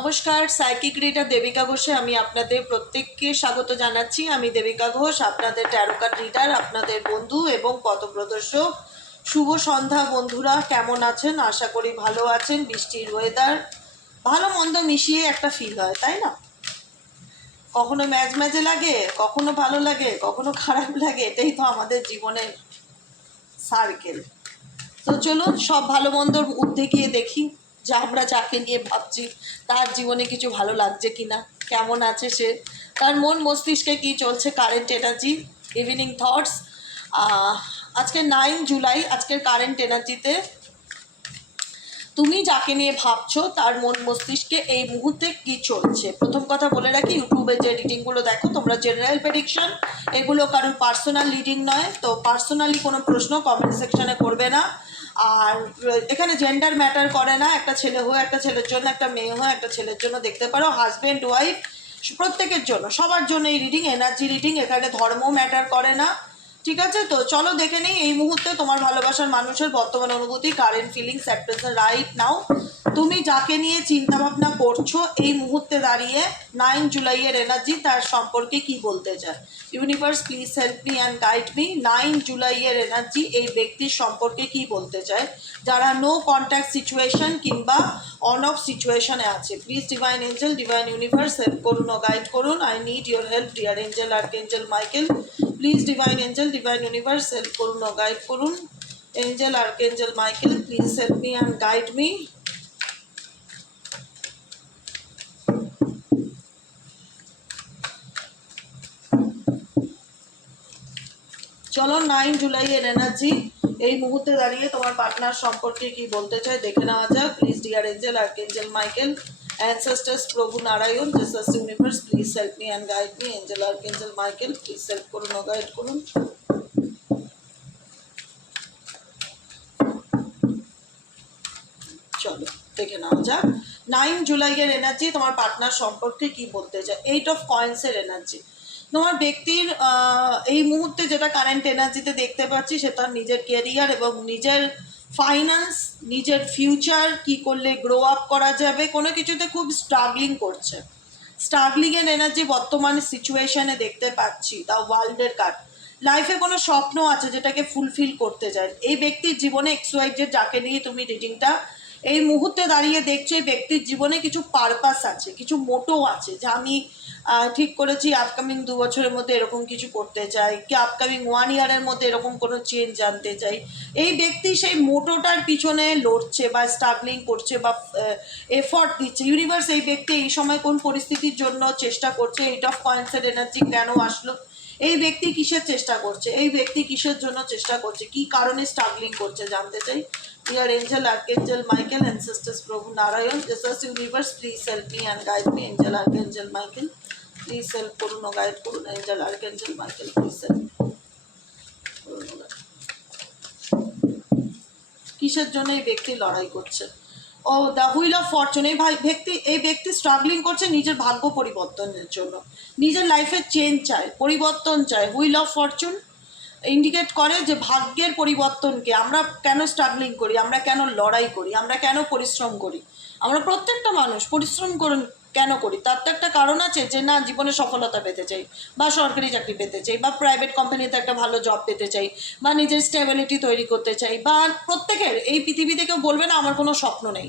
নমস্কার, psychic reader Devika ঘোষে আমি আপনাদের প্রত্যেককে স্বাগত জানাচ্ছি। আমি দেবিকা ঘোষ, আপনাদের ট্যারো কার্ড রিডার, আপনাদের বন্ধু এবং পথপ্রদর্শক। শুভ সন্ধ্যা বন্ধুরা, কেমন আছেন? আশা করি ভালো আছেন। বৃষ্টির ওয়েদার, ভালো মন্দ মিশিয়ে একটা ফিল হয়, তাই না? কখনো ম্যাজে লাগে, কখনো ভালো লাগে, কখনো খারাপ লাগে। এটাই তো আমাদের জীবনের সার্কেল। তো চলুন সব ভালো মন্দর ঊর্ধ্বে গিয়ে দেখি যে আমরা যাকে নিয়ে ভাবছি তার জীবনে কিছু ভালো লাগছে কিনা, কেমন আছে সে, তার মন মস্তিষ্কে কি চলছে, কারেন্ট এনার্জি, ইভিনিং থটস। আজকে 9 জুলাই, আজকের কারেন্ট এনার্জিতে তুমি যাকে নিয়ে ভাবছো তার মন মস্তিষ্কে এই মুহূর্তে কি চলছে। প্রথম কথা বলে রাখি, ইউটিউবে যে রিডিংগুলো দেখো তোমরা জেনারেল প্রেডিকশন, এগুলো কারোর পার্সোনাল রিডিং নয়। তো পার্সোনালি কোনো প্রশ্ন কমেন্ট সেকশনে করবে না। আর এখানে জেন্ডার ম্যাটার করে না, একটা ছেলে হয়ে একটা ছেলের জন্য, একটা মেয়ে হয়ে একটা ছেলের জন্য দেখতে পারো, হাজব্যান্ড ওয়াইফ প্রত্যেকের জন্য, সবার জন্য এই রিডিং, এনার্জি রিডিং। এখানে ধর্ম ম্যাটার করে না, ঠিক আছে? তো চলো দেখে নেই এই মুহূর্তে তোমার ভালোবাসার মানুষের বর্তমান অনুভূতি, current feelings at present right নাও। তুমি যাকে নিয়ে চিন্তা ভাবনা করছো এই মুহূর্তে দাঁড়িয়ে 9 জুলাইয়ের এনার্জি তার সম্পর্কে কি বলতে চায়। Universe please help me and guide me. 9 জুলাইয়ের এনার্জি এই ব্যক্তির সম্পর্কে কি বলতে চায় যারা নো কন্ট্যাক্ট সিচুয়েশন কিংবা অন অফ সিচুয়েশনে আছে। Please divine angel, divine universe help করুন ও গাইড করুন। I need your help dear angel, archangel Michael. Please divine angel, divine universe help করুন ও গাইড করুন। Angel, archangel Michael, please help me and guide me. চলো 9 জুলাইয়ের energy এই মুহূর্তে দাঁড়িয়ে তোমার পার্টনার সম্পর্কে কি বলতে চায় দেখে নেওয়া যাক। Please dear angel, archangel Michael, ancestors, প্রভু Narayan, Jesus universe, please help me and guide me. Angel, archangel Michael, please help করুন ও গাইড করুন। চলো দেখে নেওয়া যাক 9 জুলাইয়ের এনার্জি তোমার পার্টনার সম্পর্কে কি বলতে চায়। 8 অফ কয়েন্সের এনার্জি তোমার ব্যক্তির এই মুহূর্তে যেটা কারেন্ট এনার্জিতে দেখতে পাচ্ছি সেটা নিজের কেরিয়ার এবং নিজের ফাইন্যান্স, নিজের ফিউচার কি করলে গ্রো আপ করা যাবে, কোনো কিছুতে খুব স্ট্রাগলিং করছে। স্ট্রাগলিংয়ের এনার্জি বর্তমান সিচুয়েশনে দেখতে পাচ্ছি। দ্য ওয়ার্ল্ডের কার্ড, লাইফে কোনো স্বপ্ন আছে যেটাকে ফুলফিল করতে চায় এই ব্যক্তির জীবনে। এক্সওয়াইজেড যাকে নিয়ে তুমি রিডিংটা এই মুহূর্তে দাঁড়িয়ে দেখছো, এই ব্যক্তির জীবনে কিছু পারপাস আছে, কিছু মোটো আছে যে আমি ঠিক করেছি আপকামিং 2 বছরের মধ্যে এরকম কিছু করতে চাই, কি আপকামিং 1 ইয়ারের মধ্যে এরকম কোনো চেঞ্জ আনতে চাই। এই ব্যক্তি সেই মোটোটার পিছনে লড়ছে বা স্ট্রাগলিং করছে বা এফর্ট দিচ্ছে। ইউনিভার্স এই ব্যক্তি এই সময় কোন পরিস্থিতির জন্য চেষ্টা করছে, 8 অফ কয়েন্সের এনার্জি কেন আসলো, এই ব্যক্তি কিসের চেষ্টা করছে, এই ব্যক্তি কিসের জন্য চেষ্টা করছে, কি কারণে স্ট্রাগলিং করছে জানতে চাই। Dear angel, archangel Michael, ancestors, প্রভু Narayan, Jesus universe, please help me and guide me. Angel, archangel Michael, please help করুন ও গাইড করুন। Angel, archangel Michael, please help করুন ও গাইড। কিসের জন্য এই ব্যক্তি লড়াই করছে? ও দ্য হুইল অফ ফরচুন। এই ব্যক্তি স্ট্রাগলিং করছে নিজের ভাগ্য পরিবর্তনের জন্য, নিজের লাইফের চেঞ্জ চায়, পরিবর্তন চায়। হুইল অফ ফরচুন ইন্ডিকেট করে যে ভাগ্যের পরিবর্তনকে আমরা কেন স্ট্রাগলিং করি, আমরা কেন লড়াই করি, আমরা কেন পরিশ্রম করি। আমরা প্রত্যেকটা মানুষ পরিশ্রম করুন কেন করি, তার তো একটা কারণ আছে যে না জীবনে সফলতা পেতে চাই, বা সরকারি চাকরি পেতে চাই, বা প্রাইভেট কোম্পানিতে একটা ভালো জব পেতে চাই, বা নিজের স্টেবিলিটি তৈরি করতে চাই। বা প্রত্যেকের এই পৃথিবীতে কেউ বলবে না আমার কোনো স্বপ্ন নেই,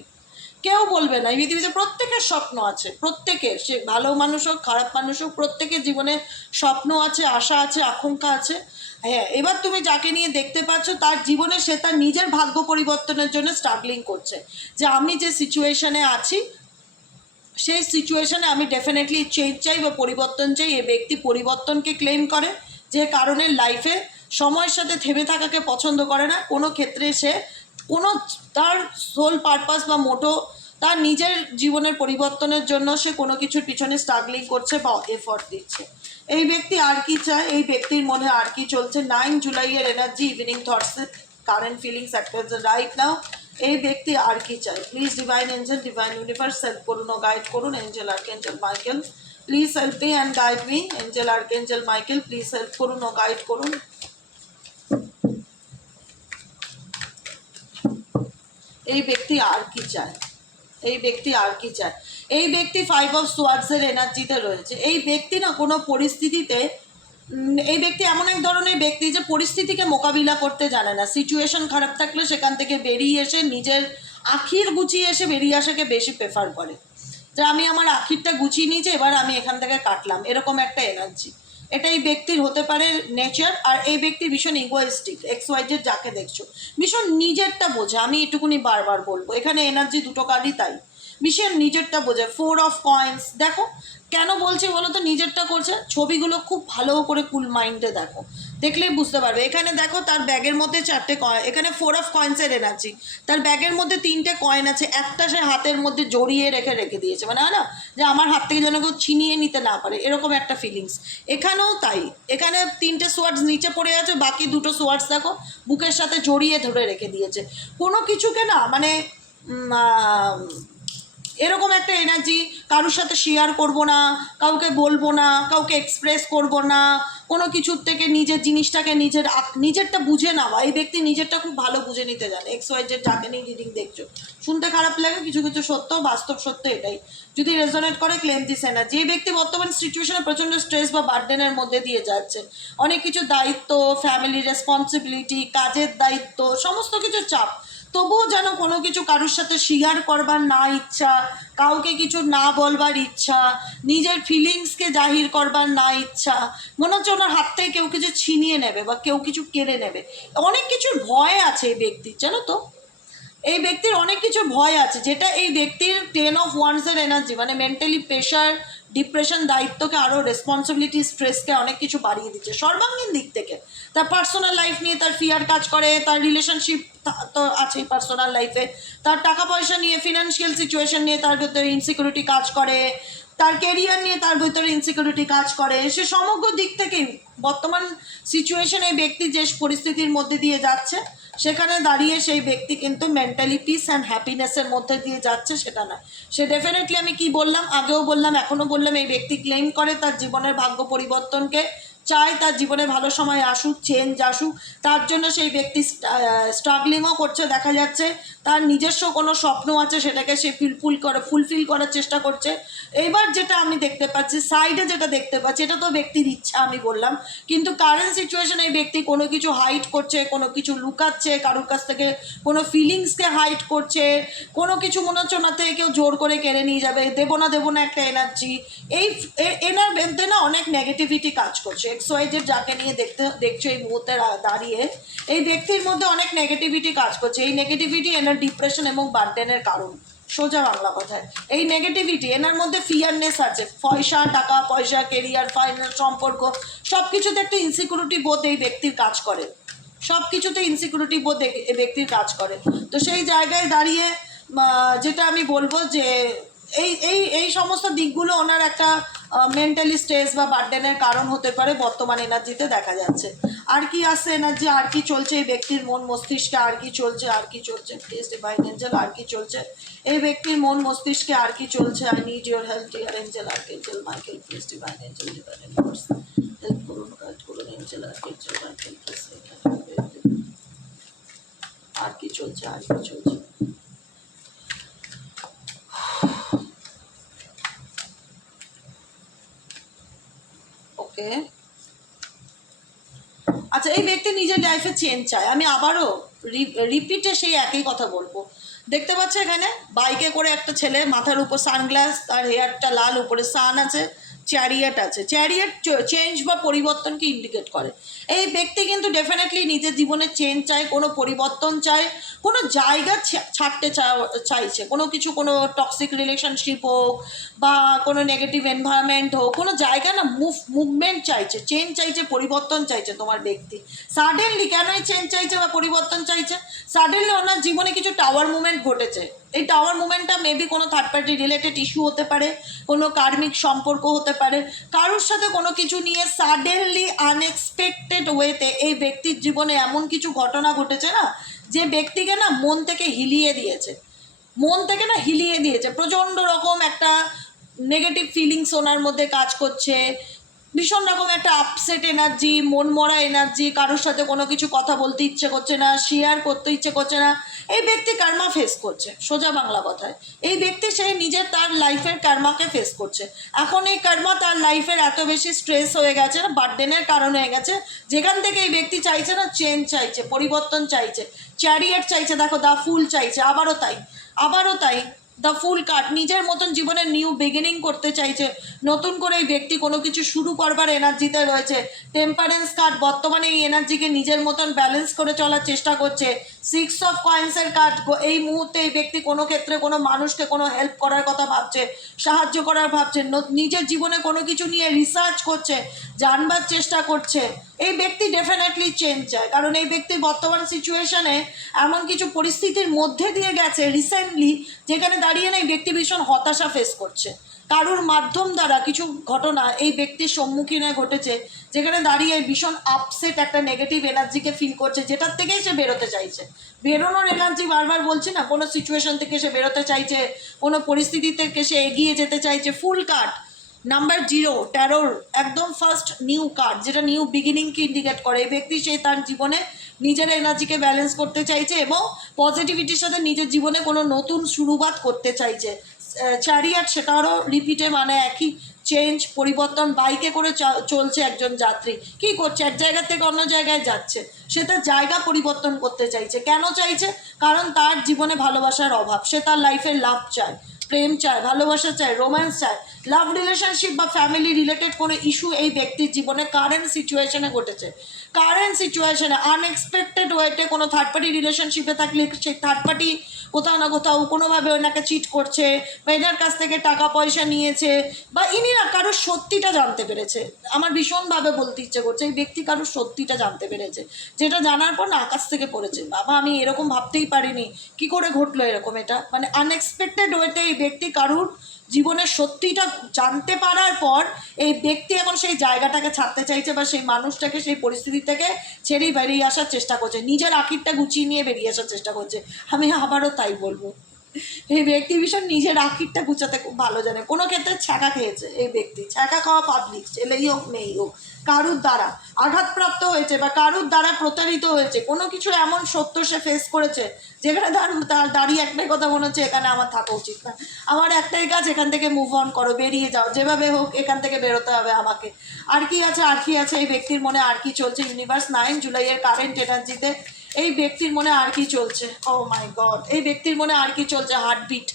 কেউ বলবে না। এই পৃথিবীতে প্রত্যেকের স্বপ্ন আছে, প্রত্যেকের, সে ভালো মানুষ হোক খারাপ মানুষ হোক, প্রত্যেকের জীবনে স্বপ্ন আছে, আশা আছে, আকাঙ্ক্ষা আছে। হ্যাঁ, এবার তুমি যাকে নিয়ে দেখতে পাচ্ছ তার জীবনে সে তার নিজের ভাগ্য পরিবর্তনের জন্য স্ট্রাগলিং করছে যে আমি যে সিচুয়েশনে আছি সেই সিচুয়েশনে আমি ডেফিনেটলি চেঞ্জ চাই বা পরিবর্তন চাই। এই ব্যক্তি পরিবর্তনকে ক্লেম করে, যে কারণে লাইফে সময়ের সাথে থেমে থাকাকে পছন্দ করে না। কোনো ক্ষেত্রে সে কোনো তার সোল পারপাস বা মোটো, তার নিজের জীবনের পরিবর্তনের জন্য সে কোনো কিছুর পিছনে স্ট্রাগলিং করছে বা এফর্ট দিচ্ছে। এই ব্যক্তি আর কি চায়, এই ব্যক্তির মনে আর কি চলছে। 9 জুলাইয়ের এনার্জি, ইভিনিং থটসের current feelings at present right now. এই ব্যক্তি আর কি চায়। Please divine angel, divine universe help করুন ও গাইড করুন। Angel, archangel Michael, please help me and guide me. Angel, archangel Michael, please help করুন ও গাইড করুন। এই ব্যক্তি আর কি চায়। এই ব্যক্তি আর কি চায়? এই ব্যক্তি 5 অফ সোয়ার্ডসের এনার্জিতে রয়েছে। এই ব্যক্তি না কোনো পরিস্থিতিতে এই ব্যক্তি এমন এক ধরনের ব্যক্তি যে পরিস্থিতিকে মোকাবিলা করতে জানে না। সিচুয়েশন খারাপ থাকলে সেখান থেকে বেরিয়ে এসে নিজের আখির গুছিয়ে এসে বেরিয়ে আসাকে বেশি প্রেফার করে, যে আমি আমার আখিরটা গুছিয়ে নিয়েছি, এবার আমি এখান থেকে কাটলাম, এরকম একটা এনার্জি। এটা এই ব্যক্তির হতে পারে নেচার। আর এই ব্যক্তি ভীষণ ইগোয়েস্টিক, XYZ যাকে দেখছো ভীষণ নিজেরটা বোঝে। আমি এটুকুনি বারবার বলবো, এখানে এনার্জি দুটো কার্ডই তাই, ভীষণ নিজেরটা বোঝে। 4 অফ কয়েন্স, দেখো কেন বলছি বলো তো নিজেরটা করছে? ছবিগুলো খুব ভালো করে কুল মাইন্ডে দেখো, দেখলেই বুঝতে পারবে। এখানে দেখো তার ব্যাগের মধ্যে 4টে কয়েন, এখানে 4 অফ কয়েন্সের এনার্জি। তার ব্যাগের মধ্যে 3টে কয়েন আছে, একটা সে হাতের মধ্যে জড়িয়ে রেখে দিয়েছে, মানে হয় না যে আমার হাত থেকে যেন কেউ ছিনিয়ে নিতে না পারে, এরকম একটা ফিলিংস। এখানেও তাই, এখানে 3টে সোয়ার্ডস নিচে পড়ে আছে, বাকি 2টো সোয়ার্ডস দেখো বুকের সাথে জড়িয়ে ধরে রেখে দিয়েছে। কোনো কিছুকে না মানে এরকম একটা এনার্জি, কারোর সাথে শেয়ার করব না, কাউকে বলবো না, কাউকে এক্সপ্রেস করব না, কোনো কিছুর থেকে নিজের জিনিসটাকে নিজেরটা বুঝে নেওয়া। এই ব্যক্তি নিজেরটা খুব ভালো বুঝে নিতে জানে। XYZ যাকে নিয়ে রিডিং দেখছো, শুনতে খারাপ লাগে, কিছু কিছু সত্য, বাস্তব সত্য এটাই। যদি রেজোনেট করে ক্লেম দিস এনার্জি। এই ব্যক্তি বর্তমান সিচুয়েশনে প্রচণ্ড স্ট্রেস বা বার্ডেনের মধ্যে দিয়ে যাচ্ছে। অনেক কিছু দায়িত্ব, ফ্যামিলি রেসপন্সিবিলিটি, কাজের দায়িত্ব, সমস্ত কিছু চাপ, তবুও যেন কোনো কিছু কারোর সাথে শেয়ার করবার না ইচ্ছা, কাউকে কিছু না বলবার ইচ্ছা, নিজের ফিলিংসকে জাহির করবার না ইচ্ছা, মনে হচ্ছে ওনার হাত থেকে কেউ কিছু ছিনিয়ে নেবে বা কেউ কিছু কেড়ে নেবে। অনেক কিছুর ভয় আছে এই ব্যক্তির, জানো তো এই ব্যক্তির অনেক কিছুর ভয় আছে, যেটা এই ব্যক্তির 10 অফ ওয়ান্সের এনার্জি, মানে মেন্টালি প্রেশার, ডিপ্রেশন, দায়িত্বকে আরও রেসপন্সিবিলিটি, স্ট্রেসকে অনেক কিছু বাড়িয়ে দিচ্ছে সর্বাঙ্গীন দিক থেকে। তার পার্সোনাল লাইফ নিয়ে তার ফিয়ার কাজ করে, তার রিলেশনশিপ তো আছেই পার্সোনাল লাইফে, তার টাকা পয়সা নিয়ে, ফিনান্সিয়াল সিচুয়েশন নিয়ে তার ভেতরে ইনসিকিউরিটি কাজ করে, তার কেরিয়ার নিয়ে তার ভেতরে ইনসিকিউরিটি কাজ করে। সে সমগ্র দিক থেকেই বর্তমান সিচুয়েশনে ব্যক্তি যে পরিস্থিতির মধ্যে দিয়ে যাচ্ছে, সেখানে দাঁড়িয়ে সেই ব্যক্তি কিন্তু মেন্টালি পিস অ্যান্ড হ্যাপিনেসের মধ্যে দিয়ে যাচ্ছে, সেটা না। সে ডেফিনেটলি, আমি কি বললাম, আগেও বললাম, এখনও বললাম, এই ব্যক্তি ক্লেম করে তার জীবনের ভাগ্য পরিবর্তনকে, চায় তার জীবনে ভালো সময় আসুক, চেঞ্জ আসুক। তার জন্য সেই ব্যক্তি স্ট্রাগলিংও করছে, দেখা যাচ্ছে তার নিজস্ব কোনো স্বপ্ন আছে, সেটাকে সে ফুলফিল করার চেষ্টা করছে। এইবার যেটা আমি দেখতে পাচ্ছি, সাইডে যেটা দেখতে পাচ্ছি, এটা তো ব্যক্তির ইচ্ছা আমি বললাম, কিন্তু কারেন্ট সিচুয়েশনে এই ব্যক্তি কোনো কিছু হাইড করছে, কোনো কিছু লুকাচ্ছে, কারোর কাছ থেকে কোনো ফিলিংসকে হাইড করছে, কোনো কিছু মনে হচ্ছে ওনার থেকে কেউ জোর করে কেড়ে নিয়ে যাবে, দেবো না একটা এনার্জি। এই এনার মধ্যে না অনেক নেগেটিভিটি কাজ করছে। XYZ যাকে নিয়ে দেখছো এই মুহূর্তে দাঁড়িয়ে, এই ব্যক্তির মধ্যে অনেক নেগেটিভিটি কাজ করছে। এই নেগেটিভিটি এনার ডিপ্রেশন এবং বার্ডেনের কারণ, সোজা বাংলা কথায়। এই নেগেটিভিটি এনার মধ্যে ফিয়ারনেস আছে, পয়সা, টাকা পয়সা, কেরিয়ার, ফাইন্যান্স, সম্পর্ক, সব কিছুতে একটা ইনসিকিউরিটি বোধ এই ব্যক্তির কাজ করে, সব কিছুতে ইনসিকিউরিটি বোধ এই ব্যক্তির কাজ করে। তো সেই জায়গায় দাঁড়িয়ে যেটা আমি বলবো যে এই এই এই সমস্ত দিকগুলো ওনার একটা মেন্টালি স্ট্রেস বা বার্ডেনের কারণ হতে পারে বর্তমান এনার্জিতে দেখা যাচ্ছে। আর কি আসছে এনার্জি, আর কি চলছে এই ব্যক্তির মন মস্তিষ্কে, আর কি চলছে, আর কি চলছে, প্লিজ ডিভাইন এঞ্জেল, আর কি চলছে এই ব্যক্তির মন মস্তিষ্কে, আর কি চলছে। I need your help dear Angel, archangel Michael, please divine angel, divine universe, help করুন, গাইড করুন এঞ্জেল, আর্কেঞ্জেল মাইকেল, প্লিজ। আর কি চলছে, আর কি চলছে। ওকে, আচ্ছা, এই ব্যক্তি নিজের লাইফে চেঞ্জ চায়। আমি আবারও রিপিটে সেই একই কথা বলবো। দেখতে পাচ্ছ এখানে বাইকে করে একটা ছেলে, মাথার উপর সানগ্লাস, তার হেয়ারটা লাল, উপরে সান আছে, চ্যারিয়েট আছে। চ্যারিয়েট চেঞ্জ বা পরিবর্তনকে ইন্ডিকেট করে। এই ব্যক্তি কিন্তু ডেফিনেটলি নিজের জীবনে চেঞ্জ চায়, কোনো পরিবর্তন চায়, কোনো জায়গা ছাড়তে চাইছে, কোনো কিছু, কোনো টক্সিক রিলেশনশিপ হোক বা কোনো নেগেটিভ এনভায়রনমেন্ট হোক, কোনো জায়গা না মুভমেন্ট চাইছে, চেঞ্জ চাইছে, পরিবর্তন চাইছে তোমার ব্যক্তি। সাডেনলি কেনই চেঞ্জ চাইছে বা পরিবর্তন চাইছে? সাডেনলি ওনার জীবনে কিছু টাওয়ার মুভমেন্ট ঘটেছে। এই টাওয়ার মুভমেন্টটা মেবি কোনো থার্ড পার্টি রিলেটেড ইস্যু হতে পারে, কোনো কার্মিক সম্পর্ক হতে পারে, কারোর সাথে কোনো কিছু নিয়ে সাডেনলি আনএক্সপেক্টেড ওয়েতে এই ব্যক্তির জীবনে এমন কিছু ঘটনা ঘটেছে না, যে ব্যক্তিকে না মন থেকে হিলিয়ে দিয়েছে, প্রচণ্ড রকম একটা নেগেটিভ ফিলিংস ওনার মধ্যে কাজ করছে। ভীষণ রকম একটা আপসেট এনার্জি, মন মরা এনার্জি, কারোর সাথে কোনো কিছু কথা বলতে ইচ্ছে করছে না, শেয়ার করতে ইচ্ছে করছে না। এই ব্যক্তি কার্মা ফেস করছে, সোজা বাংলা কথায় এই ব্যক্তি সেই নিজের তার লাইফের কার্মাকে ফেস করছে। এখন এই কার্মা তার লাইফের এত বেশি স্ট্রেস হয়ে গেছে না, বার্ডেনের কারণ হয়ে গেছে, যেখান থেকে এই ব্যক্তি চাইছে না চেঞ্জ চাইছে, পরিবর্তন চাইছে, চ্যারিয়েট চাইছে, দেখো দা ফুল চাইছে, আবারও তাই দ্য ফুল কার্ড, নিজের মতন জীবনের নিউ বিগিনিং করতে চাইছে, নতুন করে এই ব্যক্তি কোনো কিছু শুরু করবার এনার্জিতে রয়েছে। টেম্পারেন্স কার্ড, বর্তমানে এই এনার্জিকে নিজের মতন ব্যালেন্স করে চলার চেষ্টা করছে। 6 অফ কয়েন্সের কার্ড, এই মুহূর্তে এই ব্যক্তি কোনো ক্ষেত্রে কোনো মানুষকে কোনো হেল্প করার কথা ভাবছে, সাহায্য করার ভাবছে, নিজের জীবনে কোনো কিছু নিয়ে রিসার্চ করছে, জানবার চেষ্টা করছে। এই ব্যক্তি ডেফিনেটলি চেঞ্জ চায়, কারণ এই ব্যক্তির বর্তমান সিচুয়েশনে এমন কিছু পরিস্থিতির মধ্যে দিয়ে গেছে রিসেন্টলি, যেখানে দাঁড়িয়ে না এই ব্যক্তি ভীষণ হতাশা ফেস করছে। কারুর মাধ্যম দ্বারা কিছু ঘটনা এই ব্যক্তির সম্মুখীনে ঘটেছে, যেখানে দাঁড়িয়ে ভীষণ আপসেট একটা নেগেটিভ এনার্জিকে ফিল করছে, যেটার থেকেই সে বেরোতে চাইছে। বেরোনোর এনার্জি বারবার বলছি না, কোনো সিচুয়েশন থেকে সে বেরোতে চাইছে, কোনো পরিস্থিতি থেকে সে এগিয়ে যেতে চাইছে। ফুল কার্ড, নাম্বার 0, ট্যারোর একদম ফার্স্ট নিউ কার্ড, যেটা নিউ বিগিনিংকে ইন্ডিকেট করে। এই ব্যক্তি সেই তার জীবনে নিজের এনার্জিকে ব্যালেন্স করতে চাইছে এবং পজিটিভিটির সাথে নিজের জীবনে কোনো নতুন শুরুবাত করতে চাইছে। চ্যারিয়াট, সেটারও রিপিটে মানে একই, চেঞ্জ, পরিবর্তন। বাইকে করে চলছে একজন যাত্রী, কী করছে, এক জায়গা থেকে অন্য জায়গায় যাচ্ছে, সে তার জায়গা পরিবর্তন করতে চাইছে। কেন চাইছে? কারণ তার জীবনে ভালোবাসার অভাব, সে তার লাইফে লাভ চায়, প্রেম চায়, ভালোবাসা চায়, রোম্যান্স চায়। লাভ রিলেশনশিপ বা ফ্যামিলি রিলেটেড কোনো ইস্যু এই ব্যক্তির জীবনে কারেন্ট সিচুয়েশনে ঘটেছে। কারেন্ট সিচুয়েশনে আনএক্সপেক্টেড ওয়েতে কোনো থার্ড পার্টি রিলেশনশিপে থাকলে সেই থার্ড পার্টি কোথাও না কোথাও কোনোভাবে ওনাকে চিট করছে, বা এনার কাছ থেকে টাকা পয়সা নিয়েছে, বা ইনি না কারোর সত্যিটা জানতে পেরেছে। আমার ভীষণভাবে বলতে ইচ্ছে করছে, এই ব্যক্তি কারোর সত্যিটা জানতে পেরেছে, যেটা জানার পর না আকাশ থেকে পড়েছে, বাবা আমি এরকম ভাবতেই পারিনি, কি করে ঘটলো এরকম। এটা মানে আনএক্সপেক্টেড ওয়েতে এই ব্যক্তি কারুর জীবনের সত্যিটা জানতে পারার পর এই ব্যক্তি এখন সেই জায়গাটাকে ছাড়তে চাইছে, বা সেই মানুষটাকে সেই পরিস্থিতি থেকে ছেড়েই বেরিয়ে আসার চেষ্টা করছে, নিজের আখিরটা গুছিয়ে নিয়ে বেরিয়ে আসার চেষ্টা করছে। আমি আবারও তাই বলবো, এই ব্যক্তি ভীষণ নিজের আখিরটা গুছাতে খুব ভালো জানে। কোনো ক্ষেত্রে ছ্যাঁকা খেয়েছে এই ব্যক্তি, ছ্যাঁকা খাওয়া পাবলিক, ছেলেই হোক মেয়েই হোক, কারুর দ্বারা আঘাতপ্রাপ্ত হয়েছে বা কারুর দ্বারা প্রতারিত হয়েছে, কোনো কিছু এমন সত্য সে ফেস করেছে, যেখানে তার দাঁড়িয়ে একটাই কথা মনে হচ্ছে, এখানে আমার থাকা উচিত না, আমার একটাই কাজ, এখান থেকে মুভ অন করো, বেরিয়ে যাও, যেভাবে হোক এখান থেকে বেরোতে হবে আমাকে। আর কি আছে এই ব্যক্তির মনে, আর কি চলছে? ইউনিভার্স 9 জুলাইয়ের কারেন্ট এনার্জিতে এই ব্যক্তির মনে আর কি চলছে? ও মাই গড, এই ব্যক্তির মনে আর কি চলছে? Heartbeat,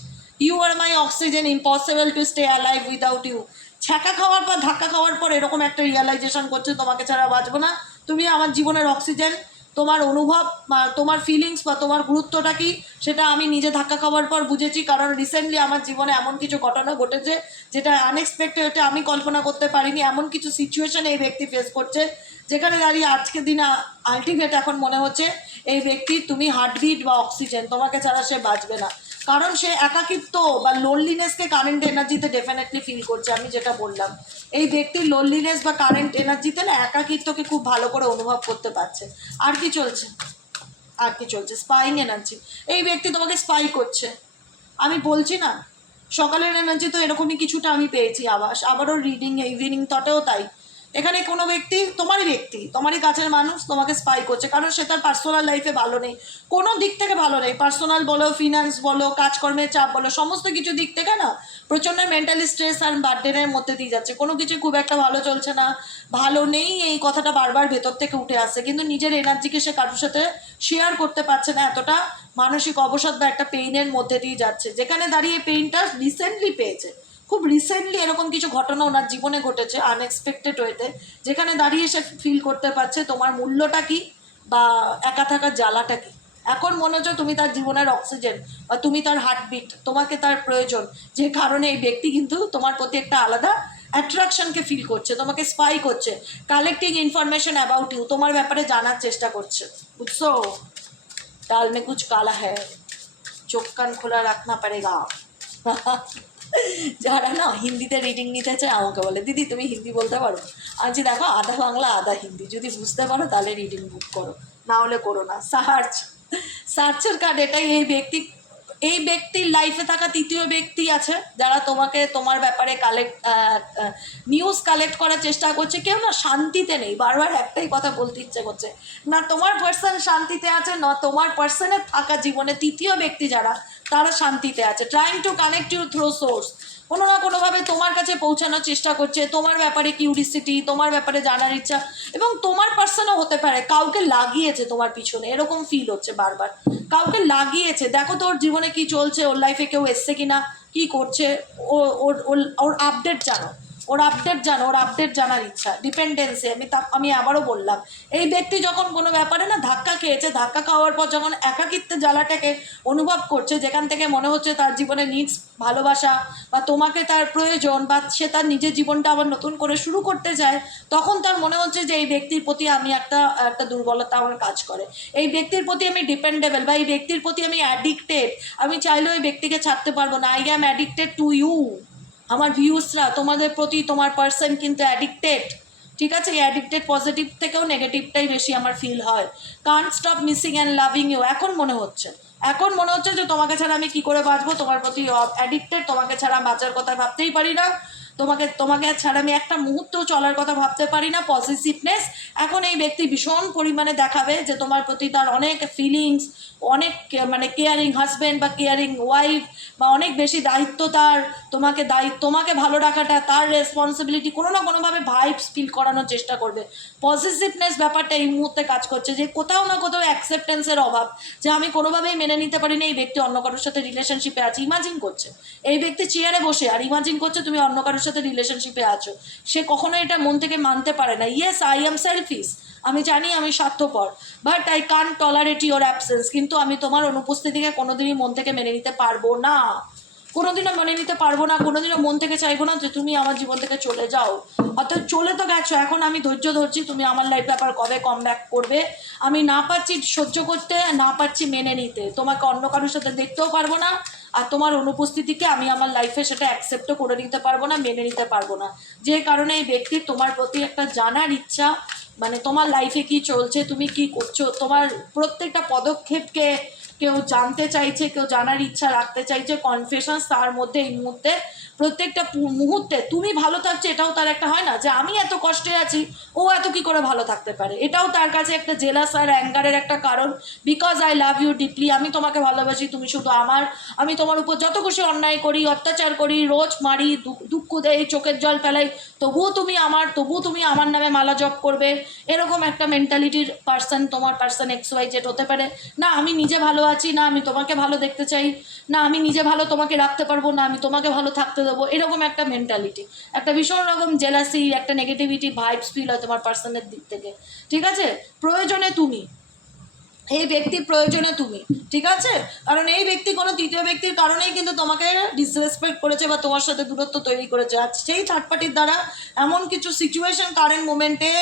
you are my oxygen, impossible to stay alive without you. ছ্যাঁকা খাওয়ার পর, ধাক্কা খাওয়ার পর এরকম একটা রিয়েলাইজেশন করছে, তোমাকে ছাড়া বাঁচবো না, তুমি আমার জীবনের অক্সিজেন। তোমার অনুভব বা তোমার ফিলিংস বা তোমার গুরুত্বটা কি, সেটা আমি নিজে ধাক্কা খাওয়ার পর বুঝেছি। কারণ রিসেন্টলি আমার জীবনে এমন কিছু ঘটনা ঘটেছে, যেটা আনএক্সপেক্টেড, আমি কল্পনা করতে পারিনি। এমন কিছু সিচুয়েশন এই ব্যক্তি ফেস করছে, যেখানে দাঁড়িয়ে আজকের দিনে আলটিমেট এখন মনে হচ্ছে এই ব্যক্তি তুমি হার্টবিট বা অক্সিজেন, তোমাকে ছাড়া সে বাঁচবে না। কারণ সে একাকিত্ব বা লোনলিনেসকে কারেন্ট এনার্জিতে ডেফিনেটলি ফিল করছে। আমি যেটা বললাম, এই ব্যক্তির লোনলিনেস বা কারেন্ট এনার্জিতে না একাকিত্বকে খুব ভালো করে অনুভব করতে পারছে। আর কি চলছে? স্পাইং এনার্জি, এই ব্যক্তি তোমাকে স্পাই করছে। আমি বলছি না, সকালের এনার্জি তো এরকমই কিছুটা আমি পেয়েছি, আবারও রিডিং ইভিনিং থটেও তাই। এখানে কোনো ব্যক্তি, তোমারই কাছের মানুষ তোমাকে স্পাই করছে, কারণ সে তার পার্সোনাল লাইফে ভালো নেই, কোনো দিক থেকে ভালো নেই। পার্সোনাল বলো, ফিনান্স বলো, কাজকর্মের চাপ বলো, সমস্ত কিছু দিক থেকে না প্রচণ্ড মেন্টালি স্ট্রেস আর বার্ডেনের মধ্যে দিয়ে যাচ্ছে। কোনো কিছু খুব একটা ভালো চলছে না, ভালো নেই, এই কথাটা বারবার ভেতর থেকে উঠে আসছে, কিন্তু নিজের এনার্জিকে সে কারোর সাথে শেয়ার করতে পারছে না। এতটা মানসিক অবসাদ বা একটা পেইনের মধ্যে দিয়ে যাচ্ছে, যেখানে দাঁড়িয়ে পেইনটা রিসেন্টলি পেয়েছে। খুব রিসেন্টলি এরকম কিছু ঘটনা ওনার জীবনে ঘটেছে আনএক্সপেক্টেড ওয়েতে, যেখানে দাঁড়িয়ে সে ফিল করতে পারছে তোমার মূল্যটা কি বা একা থাকার জ্বালাটা কি। এখন মনে হচ্ছে তুমি তার জীবনের অক্সিজেন বা তুমি তার হার্টবিট, তোমাকে তার প্রয়োজন, যে কারণে এই ব্যক্তি কিন্তু তোমার প্রতি একটা আলাদা অ্যাট্রাকশনকে ফিল করছে, তোমাকে স্পাই করছে, কালেক্টিং ইনফরমেশন অ্যাবাউট ইউ, তোমার ব্যাপারে জানার চেষ্টা করছে। বুঝছো? दाल में कुछ काला है, চোখ কান খোলা রাখনা পারেগা। যারা না হিন্দিতে রিডিং নিতে চায় আমাকে বলে, দিদি তুমি হিন্দি বলতে পারো? আজ দেখো আধা বাংলা আধা হিন্দি, যদি বুঝতে পারো তাহলে রিডিং বুক করো, না হলে করো না। সার্চের কার্ড, এটাই এই ব্যক্তি এই ব্যক্তির লাইফে থাকা তৃতীয় ব্যক্তি আছে যারা তোমাকে তোমার ব্যাপারে নিউজ কালেক্ট করার চেষ্টা করছে। কেউ না শান্তিতে নেই, বারবার একটাই কথা বলতে ইচ্ছে করছে, না তোমার পার্সন শান্তিতে আছে, না তোমার পার্সনের থাকা জীবনে তৃতীয় ব্যক্তি যারা তারা শান্তিতে আছে। Trying to connect you through source, কোনো না কোনোভাবে তোমার কাছে পৌঁছানোর চেষ্টা করছে, তোমার ব্যাপারে কিউরিসিটি, তোমার ব্যাপারে জানার ইচ্ছা, এবং তোমার পার্সনও হতে পারে কাউকে লাগিয়েছে তোমার পিছনে, এরকম ফিল হচ্ছে বারবার কাউকে লাগিয়েছে। দেখো তো ওর জীবনে কি চলছে, ওর লাইফে কেউ এসছে কিনা, কি করছে, ওর আপডেট জানো, ওর আপডেট জানার ইচ্ছা, ডিপেন্ডেন্সি। আমি আবারও বললাম, এই ব্যক্তি যখন কোনো ব্যাপারে না ধাক্কা খেয়েছে, ধাক্কা খাওয়ার পর যখন একাকিত্বের জ্বালাটাকে অনুভব করছে, যেখান থেকে মনে হচ্ছে তার জীবনে নিডস ভালোবাসা বা তোমাকে তার প্রয়োজন, বা সে তার নিজের জীবনটা আবার নতুন করে শুরু করতে চায়, তখন তার মনে হচ্ছে যে এই ব্যক্তির প্রতি আমি একটা দুর্বলতা আমার কাজ করে, এই ব্যক্তির প্রতি আমি ডিপেন্ডেবল, বা এই ব্যক্তির প্রতি আমি অ্যাডিক্টেড, আমি চাইলেও এই ব্যক্তিকে ছাড়তে পারবো না। I am addicted to you. আমার ভিউসরা তোমাদের প্রতি, তোমার পার্সন কিন্তু অ্যাডিক্টেড, ঠিক আছে? এই অ্যাডিক্টেড পজিটিভ থেকেও নেগেটিভটাই বেশি আমার ফিল হয়। Can't stop missing and loving you. এখন মনে হচ্ছে যে তোমাকে ছাড়া আমি কি করে বাঁচবো, তোমার প্রতি অ্যাডিক্টেড, তোমাকে ছাড়া বাঁচার কথা ভাবতেই পারি না, তোমাকে ছাড়া আমি একটা মুহূর্তও চলার কথা ভাবতে পারি না। পজিটিভনেস এখন এই ব্যক্তি ভীষণ পরিমাণে দেখাবে যে তোমার প্রতি তার অনেক ফিলিংস, অনেক মানে কেয়ারিং হাজব্যান্ড বা কেয়ারিং ওয়াইফ, বা অনেক বেশি দায়িত্ব তার, তোমাকে ভালো রাখাটা তার রেসপন্সিবিলিটি, কোনো না কোনোভাবে ভাইবস ফিল করানোর চেষ্টা করবে। পজিটিভনেস ব্যাপারটা এই মুহূর্তে কাজ করছে, যে কোথাও না কোথাও অ্যাকসেপ্টেন্সের অভাব, যে আমি কোনোভাবেই মেনে নিতে পারি না এই ব্যক্তি অন্য কারোর সাথে রিলেশনশিপে আছে। ইমাজিন করছে এই ব্যক্তি চেয়ারে বসে, আর ইমাজিন করছে তুমি অন্য কারোর সাথে রিলেশনশিপে আছো, সে কখনো এটা মন থেকে মানতে পারে না। ইয়েস, আই এম সেলফিশ, আমি জানি আমি স্বার্থপর, but I can't tolerate your absence. কিন্তু আমি তোমার অনুপস্থিতিকে কোনোদিনই মন থেকে মেনে নিতে পারবো না, কোনোদিনও মেনে নিতে পারবো না, কোনোদিনও মন থেকে চাইবো না যে তুমি আমার জীবন থেকে চলে যাও। অর্থাৎ চলে তো গেছো, এখন আমি ধৈর্য ধরছি তুমি আমার লাইফে আবার কবে কম ব্যাক করবে। আমি না পারছি সহ্য করতে, না পারছি মেনে নিতে, তোমাকে অন্য কারোর সাথে দেখতেও পারবো না, আর তোমার অনুপস্থিতিকে আমি আমার লাইফে সেটা অ্যাকসেপ্টও করে নিতে পারবো না, মেনে নিতে পারবো না। যে কারণে এই ব্যক্তির তোমার প্রতি একটা জানার ইচ্ছা, মানে তোমার লাইফে কি চলছে, তুমি কি করছো, তোমার প্রত্যেকটা পদক্ষেপকে কেউ জানতে চাইছে, কেউ জানার ইচ্ছা রাখতে চাইছে। কনফেশনস তার মধ্যে এই মুহূর্তে, প্রত্যেকটা মুহূর্তে তুমি ভালো থাকছে, এটাও তার একটা হয় না যে আমি এত কষ্টে আছি, ও এত কি করে ভালো থাকতে পারে, এটাও তার কাছে একটা জেলাস আর অ্যাঙ্গারের একটা কারণ। Because I love you deeply, আমি তোমাকে ভালোবাসি, তুমি শুধু আমার, আমি তোমার উপর যত খুশি অন্যায় করি, অত্যাচার করি, রোজ মারি, দুঃখ দেই, চোখের জল ফেলাই, তবুও তুমি আমার নামে মালা জপ করবে, এরকম একটা মেন্টালিটির পার্সন তোমার পার্সন XYZ হতে পারে। না আমি নিজে ভালো আছি, না আমি তোমাকে ভালো দেখতে চাই, না আমি নিজে ভালো তোমাকে রাখতে পারবো, না আমি তোমাকে ভালো থাকতে দেবো, এরকম একটা মেন্টালিটি, একটা ভীষণ রকম জেলাসি, একটা নেগেটিভিটি ভাইবস ফিল হয় তোমার পার্সনের দিক থেকে, ঠিক আছে? প্রয়োজনে তুমি, এই ব্যক্তির প্রয়োজনে তুমি, ঠিক আছে? কারণ এই ব্যক্তি কোনো তৃতীয় ব্যক্তির কারণেই কিন্তু তোমাকে ডিসরেসপেক্ট করেছে বা তোমার সাথে দূরত্ব তৈরি করেছে। আর সেই থার্ড পার্টির দ্বারা এমন কিছু সিচুয়েশন কারেন্ট মোমেন্টে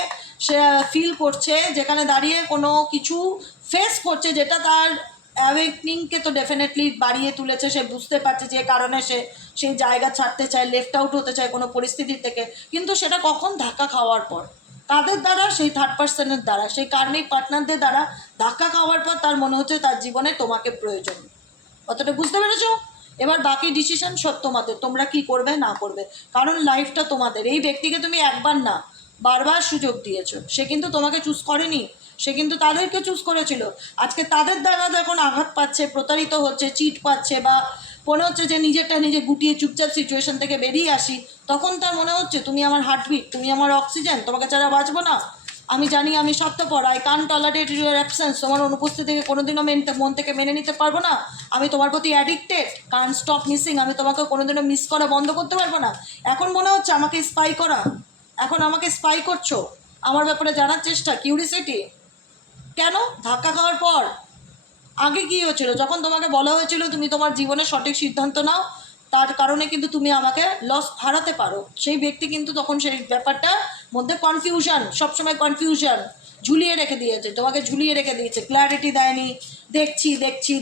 সে ফিল করছে, যেখানে দাঁড়িয়ে কোনো কিছু ফেস করছে, যেটা তার অ্যাওয়েকনিংকে তো ডেফিনেটলি বাড়িয়ে তুলেছে। সে বুঝতে পারছে যে কারণে সে সেই জায়গা ছাড়তে চায়, লেফট আউট হতে চায় কোনো পরিস্থিতি থেকে, কিন্তু সেটা কখন ধাক্কা খাওয়ার পর, তাদের দ্বারা, সেই থার্ড পার্সনের দ্বারা, সেই কার্মিক পার্টনারদের দ্বারা ধাক্কা খাওয়ার পর তার মনে হচ্ছে তার জীবনে তোমাকে প্রয়োজন। কতটা বুঝতে পেরেছো? এবার বাকি ডিসিশন সব তোমাদের, তোমরা কি করবে না করবে, কারণ লাইফটা তোমাদের। এই ব্যক্তিকে তুমি একবার না বারবার সুযোগ দিয়েছো, সে কিন্তু তোমাকে চুজ করেনি, সে কিন্তু তাদেরকে চুজ করেছিল। আজকে তাদের দ্বারা যখন আঘাত পাচ্ছে, প্রতারিত হচ্ছে, চিট পাচ্ছে, বা মনে হচ্ছে যে নিজেরটা নিজে গুটিয়ে চুপচাপ সিচুয়েশন থেকে বেরিয়ে আসি, তখন তার মনে হচ্ছে তুমি আমার হার্টবিট, তুমি আমার অক্সিজেন, তোমাকে ছাড়া বাঁচবো না। আমি জানি আমি স্বার্থপর, আই কান টলারেট ইউর অ্যাবসেন্স, তোমার অনুপস্থিতিকে কোনোদিনও মন থেকে মেনে নিতে পারবো না। আমি তোমার প্রতি অ্যাডিক্টেড, কান স্টপ মিসিং, আমি তোমাকে কোনোদিনও মিস করা বন্ধ করতে পারবো না। এখন মনে হচ্ছে আমাকে স্পাই করা, এখন আমাকে স্পাই করছো, আমার ব্যাপারে জানার চেষ্টা, কিউরিসিটি। কেন? ধাক্কা খাওয়ার পর। আগে কী হয়েছিল, যখন তোমাকে বলা হয়েছিল তুমি তোমার জীবনের সঠিক সিদ্ধান্ত নাও, তার কারণে কিন্তু তুমি আমাকে হারাতে পারো, সেই ব্যক্তি কিন্তু তখন সেই ব্যাপারটার মধ্যে কনফিউশন, সবসময় কনফিউশন ঝুলিয়ে রেখে দিয়েছে, তোমাকে ঝুলিয়ে রেখে দিয়েছে, ক্ল্যারিটি দেয়নি,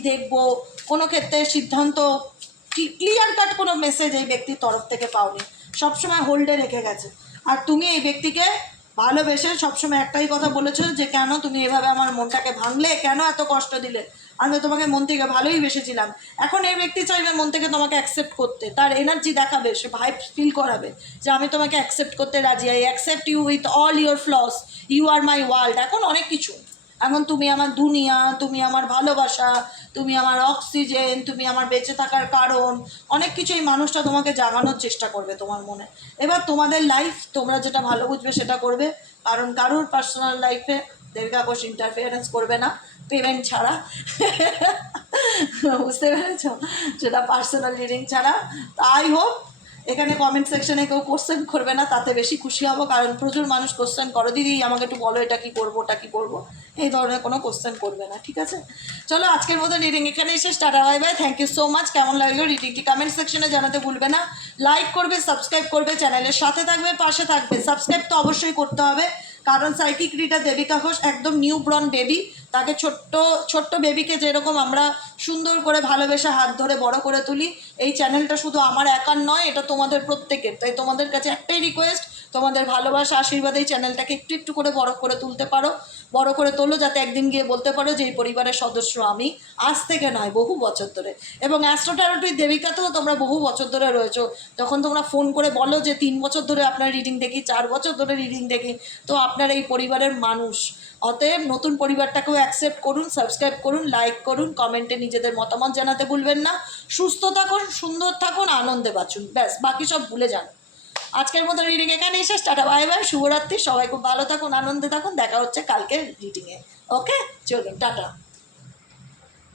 দেখবো, কোনো ক্ষেত্রে সিদ্ধান্ত ক্লিয়ার কাট কোনো মেসেজ এই ব্যক্তির তরফ থেকে পাওনি, সবসময় হোল্ডে রেখে গেছে। আর তুমি এই ব্যক্তিকে ভালোবেসে সবসময় একটাই কথা বলেছো যে কেন তুমি এভাবে আমার মনটাকে ভাঙলে, কেন এত কষ্ট দিলে, আমি তোমাকে মন থেকে ভালোই বেসেছিলাম। এখন এই ব্যক্তি চাইবে মন থেকে তোমাকে অ্যাকসেপ্ট করতে, তার এনার্জি দেখাবে, সে ভাইব ফিল করাবে যে আমি তোমাকে অ্যাকসেপ্ট করতে রাজি, I accept you with all your flaws, you are my world. এখন অনেক কিছু, এখন তুমি আমার দুনিয়া, তুমি আমার ভালোবাসা, তুমি আমার অক্সিজেন, তুমি আমার বেঁচে থাকার কারণ, অনেক কিছু এই মানুষটা তোমাকে জাগানোর চেষ্টা করবে তোমার মনে। এবার তোমাদের লাইফ, তোমরা যেটা ভালো বুঝবে সেটা করবে, কারণ কারোর পার্সোনাল লাইফে দেবিকা ঘোষ ইন্টারফিয়ারেন্স করবে না পেমেন্ট ছাড়া। বুঝতে পেরেছ? সেটা পার্সোনাল রিডিং ছাড়া। আই হোপ এখানে কমেন্ট সেকশনে কেউ কোশ্চেন করবে না, তাতে বেশি খুশি হব, কারণ প্রচুর মানুষ কোশ্চেন করো, দিদি আমাকে একটু বলো এটা কী করবো, ওটা কী করবো, এই ধরনের কোনো কোশ্চেন করবে না, ঠিক আছে? চলো আজকের মতো রিডিং এখানেই শেষ। Tata bye bye, thank you so much. কেমন লাগলো রিডিংটি কমেন্ট সেকশনে জানাতে ভুলবে না। লাইক করবে, সাবস্ক্রাইব করবে, চ্যানেলের সাথে থাকবে, পাশে থাকবে। সাবস্ক্রাইব তো অবশ্যই করতে হবে, কারণ সাইকিক রিডার দেবিকা ঘোষ একদম নিউ ব্রন বেবি। তাকে ছোট্ট বেবিকে যেরকম আমরা সুন্দর করে ভালোবেসে হাত ধরে বড় করে তুলি, এই চ্যানেলটা শুধু আমার একার নয়, এটা তোমাদের প্রত্যেকের। তাই তোমাদের কাছে একটাই রিকোয়েস্ট, তোমাদের ভালোবাসা আশীর্বাদে এই চ্যানেলটাকে একটু একটু করে বড় করে তুলতে পারো, বড় করে তোলো, যাতে একদিন গিয়ে বলতে পারো যে এই পরিবারের সদস্য আমি, আজ থেকে নয় বহু বছর ধরে। এবং অ্যাস্ট্রো ট্যারোটি দেবিকাতেও তোমরা বহু বছর ধরে রয়েছো। যখন তোমরা ফোন করে বলো যে 3 বছর ধরে আপনার রিডিং দেখি, 4 বছর ধরে রিডিং দেখি, তো আপনার এই পরিবারের মানুষ। অতএব নতুন পরিবারটাকেও অ্যাকসেপ্ট করুন, সাবস্ক্রাইব করুন, লাইক করুন, কমেন্টে নিজেদের মতামত জানাতে ভুলবেন না। সুস্থ থাকুন, সুন্দর থাকুন, আনন্দে বাঁচুন, ব্যাস বাকি সব ভুলে যান। আজকের মতো রিডিং এখানেই শেষ। টাটা বাই বাই, শুভরাত্রি, সবাই খুব ভালো থাকুন, আনন্দে থাকুন, দেখা হচ্ছে কালকের রিডিংয়ে। ওকে, চলুন টাটা।